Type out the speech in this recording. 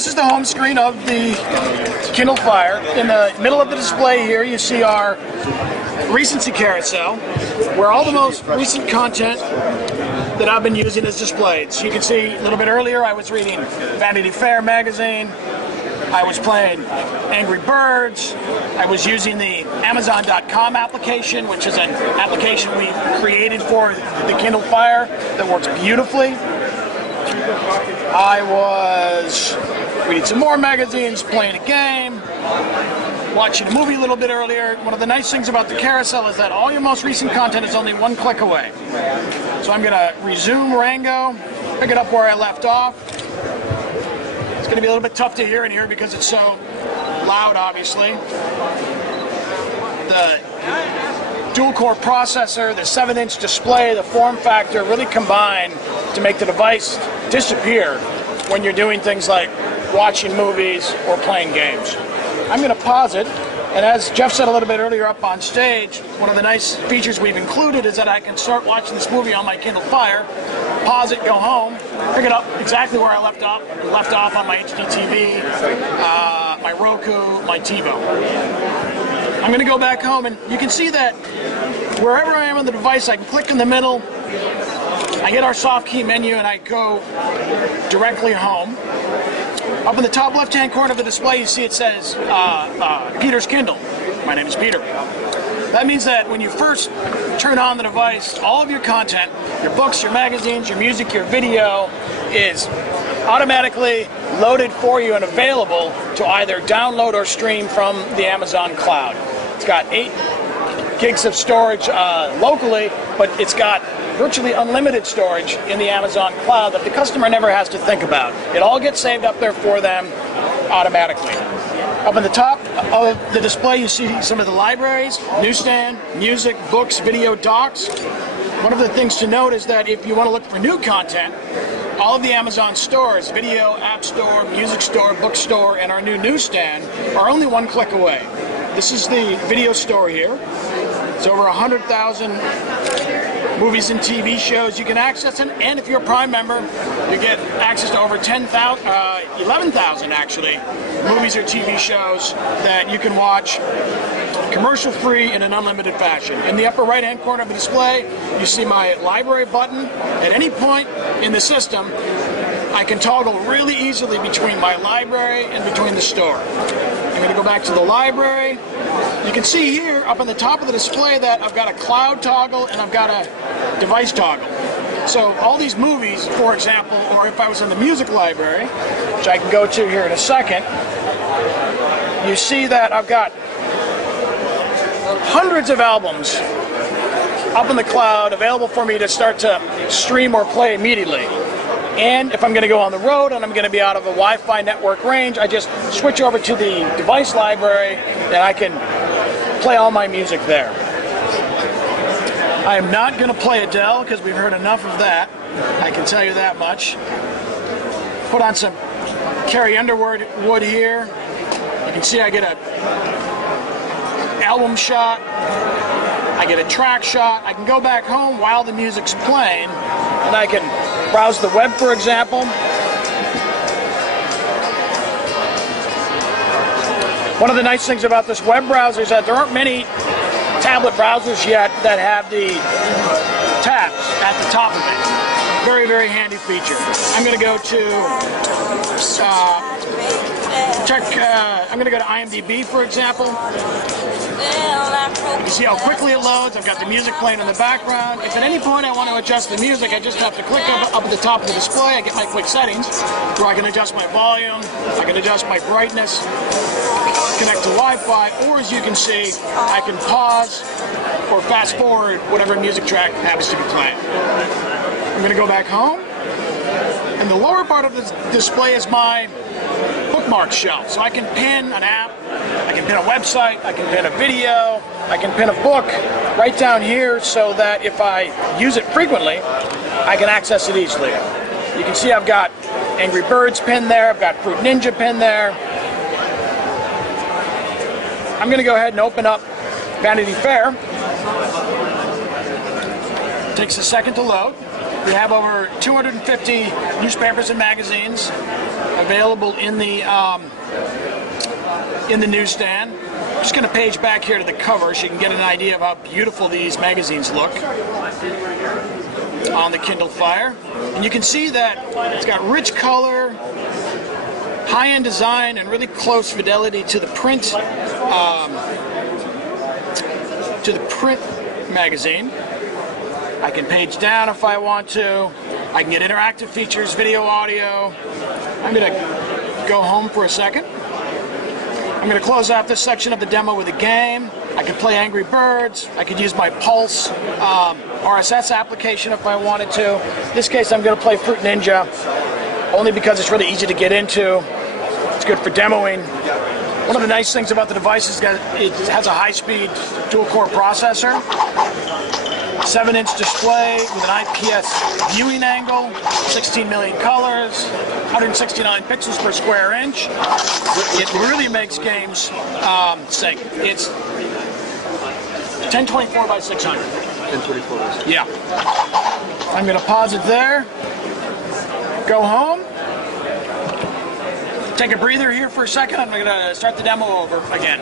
this is the home screen of the Kindle Fire. In the middle of the display here, you see our recency carousel, where all the most recent content that I've been using is displayed. So you can see a little bit earlier I was reading Vanity Fair magazine, I was playing Angry Birds, I was using the Amazon.com application, which is an application we created for the Kindle Fire that works beautifully. I was reading some more magazines, playing a game, watching a movie a little bit earlier. One of the nice things about the carousel is that all your most recent content is only one click away. So I'm going to resume Rango, pick it up where I left off. It's going to be a little bit tough to hear in here because it's so loud, obviously. The dual-core processor, the 7-inch display, the form factor really combine to make the device disappear when you're doing things like watching movies or playing games. I'm going to pause it, and as Jeff said a little bit earlier up on stage, one of the nice features we've included is that I can start watching this movie on my Kindle Fire, pause it, go home, pick it up exactly where I left off on my HD TV, my Roku, my TiVo. I'm going to go back home, and you can see that wherever I am on the device, I can click in the middle, I get our soft key menu, and I go directly home. Up in the top left-hand corner of the display, you see it says Peter's Kindle. My name is Peter. That means that when you first turn on the device, all of your content, your books, your magazines, your music, your video, is automatically loaded for you and available to either download or stream from the Amazon cloud. It's got 8 gigs of storage locally, but it's got virtually unlimited storage in the Amazon cloud that the customer never has to think about. It all gets saved up there for them automatically. Up in the top of the display, you see some of the libraries, newsstand, music, books, video, docs. One of the things to note is that if you want to look for new content, all of the Amazon stores, video, app store, music store, bookstore, and our new newsstand are only one click away. This is the video store here. It's over 100,000 movies and TV shows you can access it, and if you're a Prime member, you get access to over 11,000 actually movies or TV shows that you can watch commercial-free in an unlimited fashion. In the upper right-hand corner of the display, you see my library button. At any point in the system, I can toggle really easily between my library and between the store. I'm going to go back to the library. You can see here up on the top of the display that I've got a cloud toggle and I've got a device toggle. So all these movies, for example, or if I was in the music library, which I can go to here in a second, you see that I've got hundreds of albums up in the cloud available for me to start to stream or play immediately. And if I'm going to go on the road and I'm going to be out of a Wi-Fi network range, I just switch over to the device library and I can play all my music there. I am not going to play Adele because we've heard enough of that. I can tell you that much. Put on some Carrie Underwood here. You can see I get an album shot. I get a track shot. I can go back home while the music's playing and I can browse the web, for example. One of the nice things about this web browser is that there aren't many tablet browsers yet that have the tabs at the top of it. Very, very handy feature. I'm going to go to I'm going to go to IMDb, for example. You can see how quickly it loads. I've got the music playing in the background. If at any point I want to adjust the music, I just have to click up at the top of the display. I get my quick settings where I can adjust my volume, I can adjust my brightness, connect to Wi-Fi, or as you can see, I can pause or fast forward whatever music track happens to be playing. I'm going to go back home. And the lower part of the display is my bookmark shelf. So I can pin an app, I can pin a website, I can pin a video, I can pin a book right down here so that if I use it frequently, I can access it easily. You can see I've got Angry Birds pinned there, I've got Fruit Ninja pinned there. I'm going to go ahead and open up Vanity Fair. It takes a second to load. We have over 250 newspapers and magazines available in the newsstand. I'm just going to page back here to the cover so you can get an idea of how beautiful these magazines look on the Kindle Fire. And you can see that it's got rich color, high-end design, and really close fidelity to the print magazine. I can page down if I want to. I can get interactive features, video, audio. I'm going to go home for a second. I'm going to close out this section of the demo with a game. I could play Angry Birds. I could use my Pulse RSS application if I wanted to. In this case, I'm going to play Fruit Ninja, only because it's really easy to get into. It's good for demoing. One of the nice things about the device is that it has a high-speed dual-core processor, 7-inch display with an IPS viewing angle, 16 million colors, 169 pixels per square inch. It really makes games sing. It's 1024 by 600. 1024 by 600. Yeah. I'm going to pause it there, go home, take a breather here for a second. I'm going to start the demo over again.